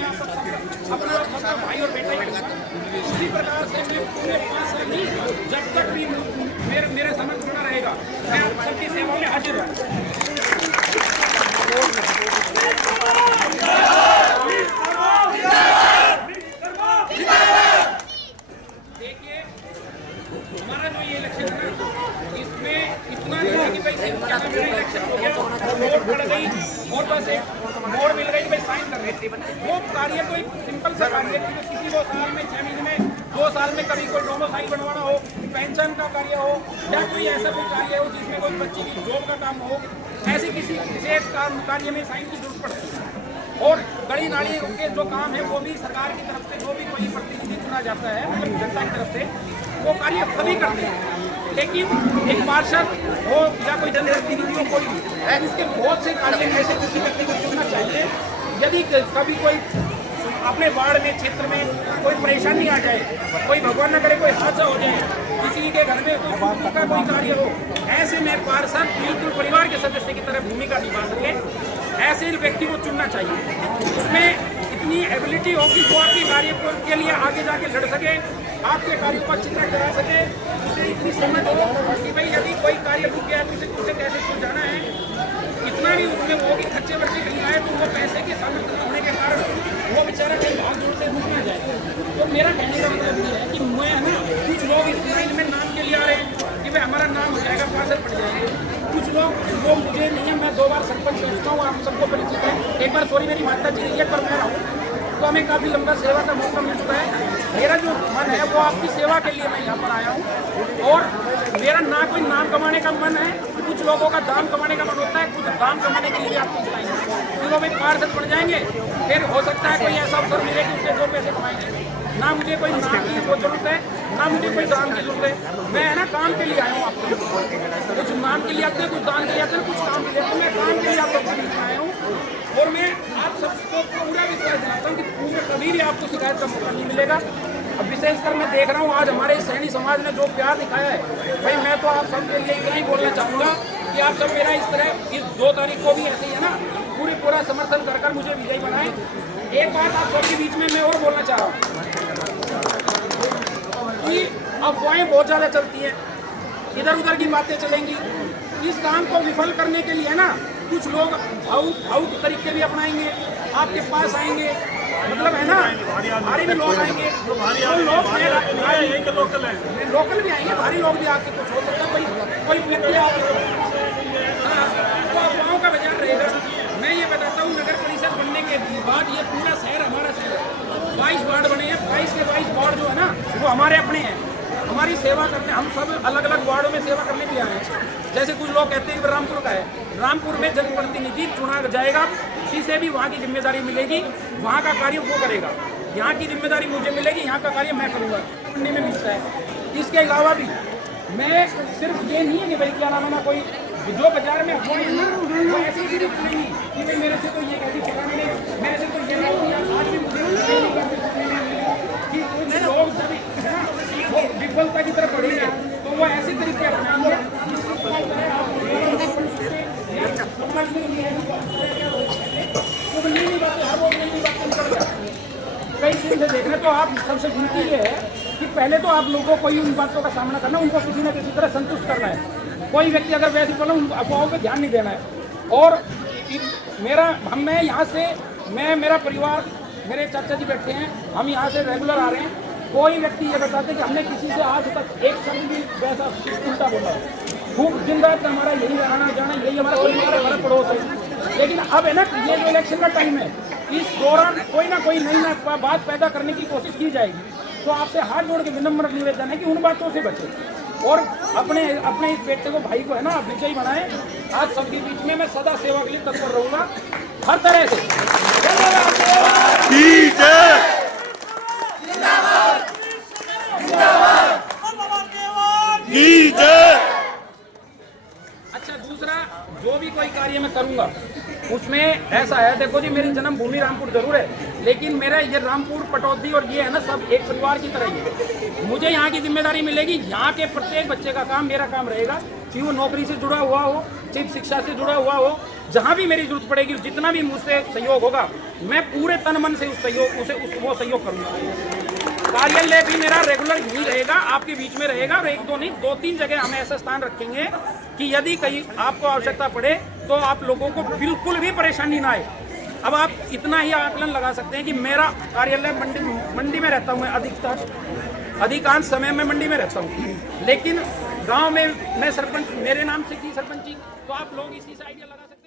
मैं आपको अपना भाई और बेटा ही कहूँगा। उसी प्रकार से मैं पूरे 5 साल नहीं, जब तक भी मेरे समझ जुड़ा रहेगा, मैं आप सबकी सेवा में हाजिर रहूँगा। देखिए, हमारा जो ये इलेक्शन है ना, इसमें इतना नहीं है कि भाई सिर्फ क्या मेरा इलेक्शन हो गया, वोट पड़ गई और बस एक मोड़ मिल गई, भाई साइन कर रहे थे। वो कार्य तो एक सिंपल सा कार्य है कि किसी को साल में 6 महीने में 2 साल में कभी कोई डोमिसाइल बनवाना हो, पेंशन का कार्य हो, या कोई ऐसा कोई कार्य हो जिसमें कोई बच्चे की जॉब का काम हो, ऐसे किसी विशेष कार्य में साइन की जरूरत पड़ती है। और गली नाली के जो काम है वो भी सरकार की तरफ से जो भी कोई प्रतिनिधि चुना जाता है, मतलब जनता की तरफ से, वो कार्य सभी करते हैं। लेकिन एक पार्षद हो या कोई जनप्रतिनिधि हो, कोई है, इसके बहुत से कार्य ऐसे किसी व्यक्ति को चुनना चाहिए। यदि कभी कोई अपने वार्ड में, क्षेत्र में कोई परेशानी आ जाए, कोई भगवान न करे कोई हादसा हो जाए, किसी के घर में कोई का कोई कार्य हो, ऐसे में पार्षद बिल्कुल परिवार के सदस्य की तरह भूमिका निभा सके, ऐसे व्यक्ति को चुनना चाहिए। उसमें इतनी एबिलिटी हो कि वो आपके कार्य के लिए आगे जाके लड़ सके, आपके कार्यों को अच्छी तरह करा सके, उसे इतनी समझ हो कि भाई यदि कोई कार्य रुक गया तो उसे कैसे सुलझाना है। इतना भी उसमें वो कि खर्चे वर्चे कहीं आए तो वो पैसे के सामर्थ्य होने के कारण वो बेचारा कहीं भाग दौड़ से रुक ना जाए। तो मेरा कहने का मतलब ये है कि मैं ना, कुछ लोग इस लाइन में नाम के लिए आ रहे हैं कि भाई हमारा नाम हो जाएगा, पार्षद पड़ जाएंगे। कुछ लोग मुझे नहीं है, मैं 2 बार सरपंच रह चुका हूँ, आप सबको परिचित है। एक बार सॉरी मेरी माता जी एक बार मैं रहा हूँ, तो हमें काफ़ी लंबा सेवा का मौका मिल चुका है। मेरा जो मन है वो आपकी सेवा के लिए मैं यहाँ पर आया हूँ। और मेरा ना कोई नाम कमाने का मन है, कुछ लोगों का दाम कमाने का मन होता है, कुछ दाम कमाने के लिए आपको बुलाएंगे, तो भाई पार्षद बन जाएंगे, फिर हो सकता है कोई ऐसा अवसर मिले कि उससे 2 पैसे कमाएंगे। ना मुझे कोई नाम की वो जरूरत है, ना मुझे कोई दाम की जरूरत है। मैं है ना काम के लिए आया हूँ आपको, कुछ नाम के लिए आते हैं, कुछ दान के लिए आते हैं, कुछ काम के लिए आते हैं। मैं काम के लिए आपको बीच में आया हूँ और मैं आप सबको पूरा विश्वास दिलाता हूँ कि पूरे कभी भी आपको शिकायत का मौका नहीं मिलेगा। अब विशेषकर मैं देख रहा हूँ आज हमारे सैनी समाज ने जो प्यार दिखाया है, भाई मैं तो आप सबके लिए इतना ही बोलना चाहूँगा कि आप सब मेरा इस तरह इस 2 तारीख को भी ऐसे ही है ना पूरा समर्थन कर मुझे विजयी बनाएं। एक बात आप सबके बीच में मैं और बोलना चाह रहा हूँ कि अफवाहें बहुत ज़्यादा चलती हैं, इधर उधर की बातें चलेंगी। इस काम को विफल करने के लिए ना कुछ लोग भावुक तरीके भी अपनाएंगे, आपके पास आएंगे, मतलब है ना भारी भी लोग आएंगे, तो लोकल भी आएंगे, भारी लोग भी आके कुछ हो सकता है, कोई व्यक्ति तो अफवाहों का बाजार रहेगा। मैं ये बताता हूँ, नगर परिषद बनने के बाद ये पूरा शहर हमारा शहर 22 वार्ड बने हैं, 22 के 22 वार्ड जो है ना वो हमारे अपने हैं, हमारी सेवा करने, हम सब अलग अलग वार्डों में सेवा करने के लिए आए हैं। जैसे कुछ लोग कहते हैं कि रामपुर का है, रामपुर में जनप्रतिनिधि चुना जाएगा, जिसे भी वहाँ की जिम्मेदारी मिलेगी वहाँ का कार्य वो करेगा, यहाँ की जिम्मेदारी मुझे मिलेगी, यहाँ का कार्य मैं करूँगा, सुनने में मिलता है। इसके अलावा भी मैं सिर्फ ये नहीं है कि भाई क्या नाम है ना, कोई जो बाजार में हो ना वो ऐसी भी नहीं कि भाई मेरे से तो ये कहती पकाने नहीं, मेरे से तो ये नहीं, आज भी मुझे कि कुछ लोग जब वो विफलता की तरफ बढ़ेंगे तो वो ऐसे तरीके अपनाएंगे कई दिन से देखने। तो आप सबसे विनती ये है कि पहले तो आप लोगों को उन बातों का सामना करना, उनको किसी न किसी तरह संतुष्ट करना है। कोई व्यक्ति अगर वैसे बोला उन अफवाहों पे ध्यान नहीं देना है। और मैं यहाँ से, मेरा परिवार, मेरे चाचा जी बैठे हैं, हम यहाँ से रेगुलर आ रहे हैं। कोई व्यक्ति ये बताते कि हमने किसी से आज तक एक शब्द भी वैसा उल्टा बोला, खूब दिन रात हमारा यही आना जाना, यही हमारा परिवार है, हमारा पड़ोस है। लेकिन अब है ना, ये जो इलेक्शन का टाइम है, इस दौरान कोई ना कोई नई बात पैदा करने की कोशिश की जाएगी। तो आपसे हाथ जोड़ के विनम्र निवेदन है कि उन बातों से बचें और अपने इस बेटे को, भाई को है ना विजयी बनाएं। आज सबके बीच में मैं सदा सेवा के लिए तत्पर रहूँगा हर तरह से। अच्छा, दूसरा जो भी कोई कार्य मैं करूँगा उसमें ऐसा है, देखो जी मेरी जन्मभूमि रामपुर जरूर है, लेकिन मेरा ये रामपुर पटौदी और ये है ना सब एक परिवार की तरह ही है। मुझे यहाँ की जिम्मेदारी मिलेगी, यहाँ के प्रत्येक बच्चे का काम मेरा काम रहेगा कि वो नौकरी से जुड़ा हुआ हो, सिर्फ शिक्षा से जुड़ा हुआ हो, जहाँ भी मेरी जरूरत पड़ेगी, जितना भी मुझसे सहयोग होगा मैं पूरे तन मन से वो सहयोग करूँगा। कार्यालय भी मेरा रेगुलर ही रहेगा, आपके बीच में रहेगा, और एक दो नहीं 2-3 जगह हमें ऐसा स्थान रखेंगे कि यदि कहीं आपको आवश्यकता पड़े तो आप लोगों को बिल्कुल भी परेशानी ना आए। अब आप इतना ही आकलन लगा सकते हैं कि मेरा कार्यालय मंडी में रहता हूँ, मैं अधिकांश समय में मंडी में रहता हूँ, लेकिन गांव में मैं सरपंच, मेरे नाम से की सरपंची, तो आप लोग इसी से आइडिया लगा सकते हैं।